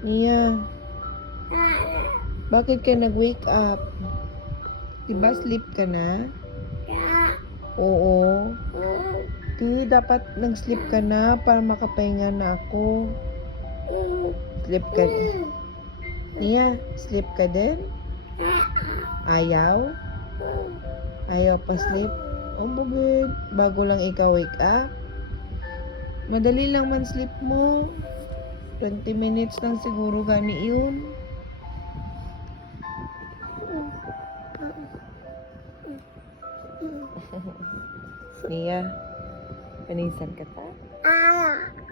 Nia, bakit ka nag-wake up? Diba sleep ka na? Oo. Di, dapat nag-sleep ka na para makapahinga na ako. Sleep ka. Nia, sleep ka din? Ayaw? Ayaw pa sleep? Oh, bugid. Bago lang ikaw wake up? Madali lang man sleep mo. 20 minutes lang siguro gani yun. Nia, manisan ka ta?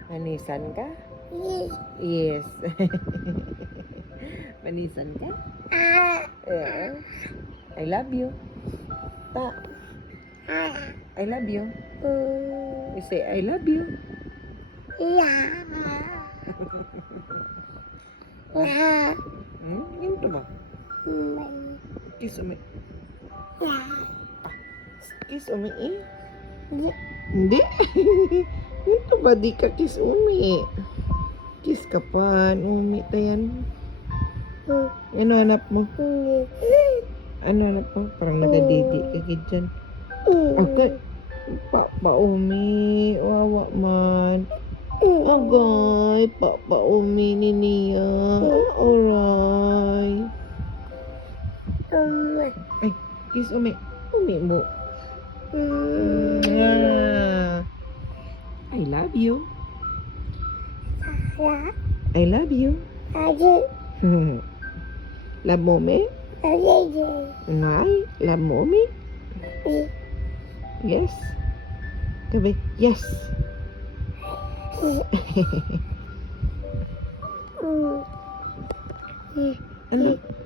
Manisan ka? Yes. Manisan ka? Yeah. I love you. Ta. I love you. You say I love you. Yun to ba? Kiss umi. Kiss umi eh? Hindi. Yun to ba? Di ka kiss umi. Kiss ka pa. Umi tayan. Ano hanap mo? Ano hanap mo? Parang nagadidi ka dyan. Okay. Umi. Wawa man. Agay. Umi ni Nia. Alright. Ay, kiss umi. Umi mo. I love you. I love you. Love mommy? Nay, love mommy? Yes. Sabi, yes. Ano?